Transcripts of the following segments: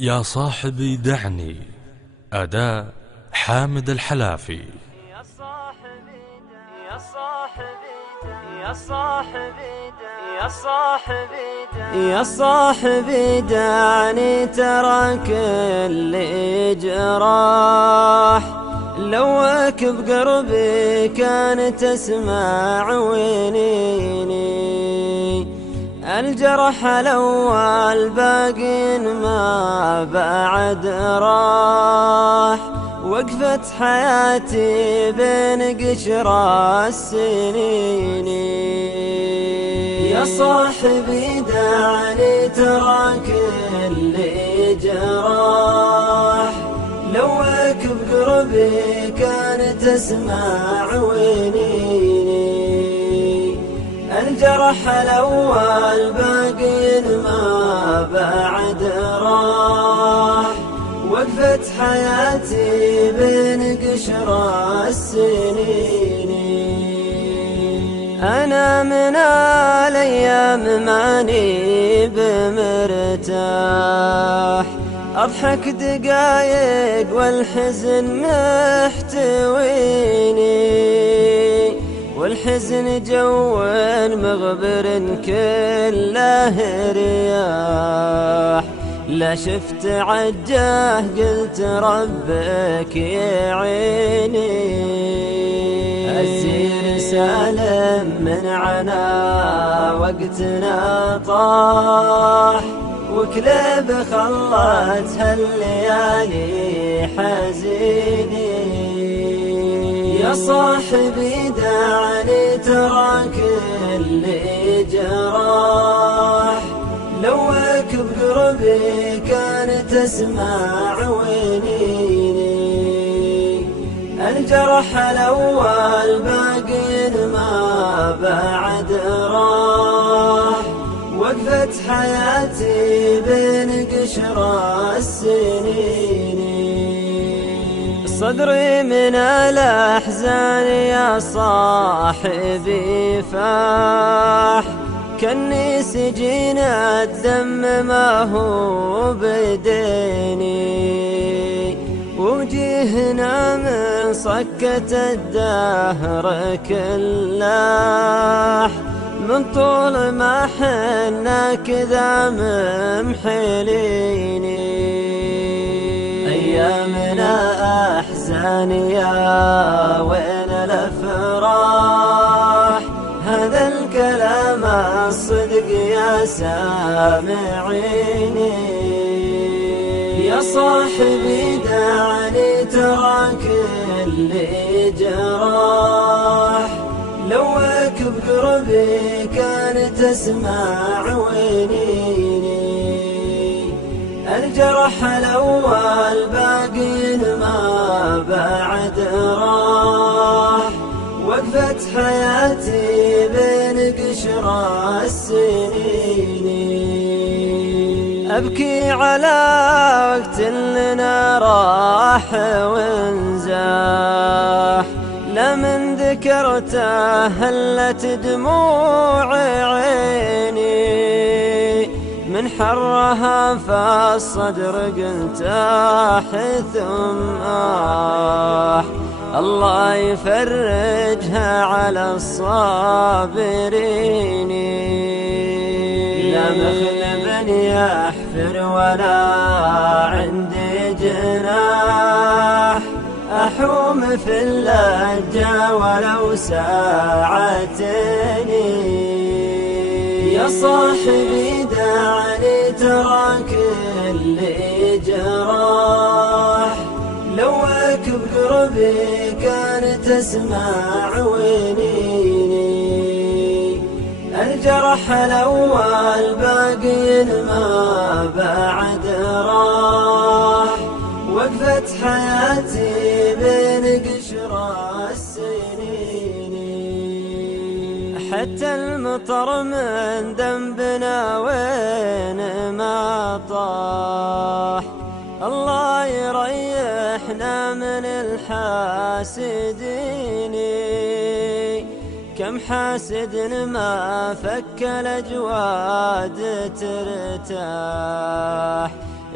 يا صاحبي دعني. أداء حامد الحلافي. يا صاحبي يا صاحبي يا صاحبي يا صاحبي يا صاحبي دعني تراك اللي جراح لوك بقربي كان تسمع وينيني الجرح الأول باقي ما بعد راح وقفت حياتي بين قشر السنين يا صاحبي دعني تراك اللي جراح لوك بقربي كان تسمع وينيني الجرح الأول باقي ما بعد راح وقفت حياتي بين قشر السنين أنا من الأيام ماني بمرتاح أضحك دقايق والحزن محتويني والحزن جو مغبر كله رياح لا شفت عجاه قلت ربك يعيني الزين سالم من عنا وقتنا طاح وكلب خلتها الليالي حزيني يا صاحبي دعني تراك اللي جراح لوك بقربي كان تسمع وينيني الجرح الأول باقي ما بعد راح وقفت حياتي بين قشر السنين صدري من الأحزان يا صاحبي فاح كني سجين الدم ما هو بديني وجيهنا من صكة الدهر كلاح من طول ما حنا كذا ممحليني أيامنا أحزان يا وين الأفراح هذا الكلام الصدق يا سامعيني يا صاحبي دعني تراك اللي جراح لوك بقربي كان تسمع وينيني الجرح الأول باقي ما بعد راح وقفت حياتي بين قشر السنين أبكي على وقت لنا راح وانزاح لمن ذكرته هلت دموع عيني من حرها فالصدر قلت ثم الله يفرجها على الصابرين لا مخلب يحفر ولا عندي جناح أحوم في اللجة ولو ساعتين يا صاحبي دعني تراك اللي جراح لوك بقربي كان تسمع وينيني الجرح الأول باقي ما بعد راح وقفت حياتي بين قشر السنين حتى المطر من ذنبنا وين ما طاح الله يريحنا من الحاسدين كم حاسد ما فك الأجواد ترتاح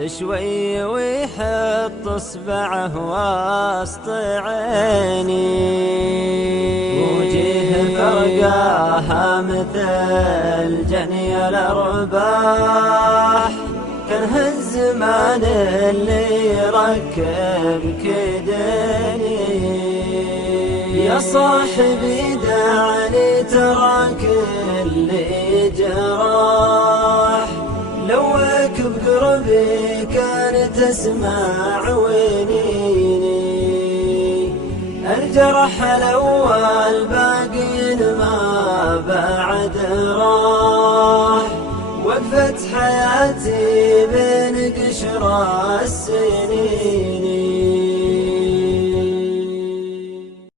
شوي ويحط اصبعه وسط عيني، وجيه فرقاها مثل جني الارباح، كانها الزمان اللي يركب كدني. يا صاحبي دعني تراك اللي جراح، لوك بقربي كان تسمع ونيني، الجرح الاول باقي ما بعد راح، وقفت حياتي بين قشر السنين.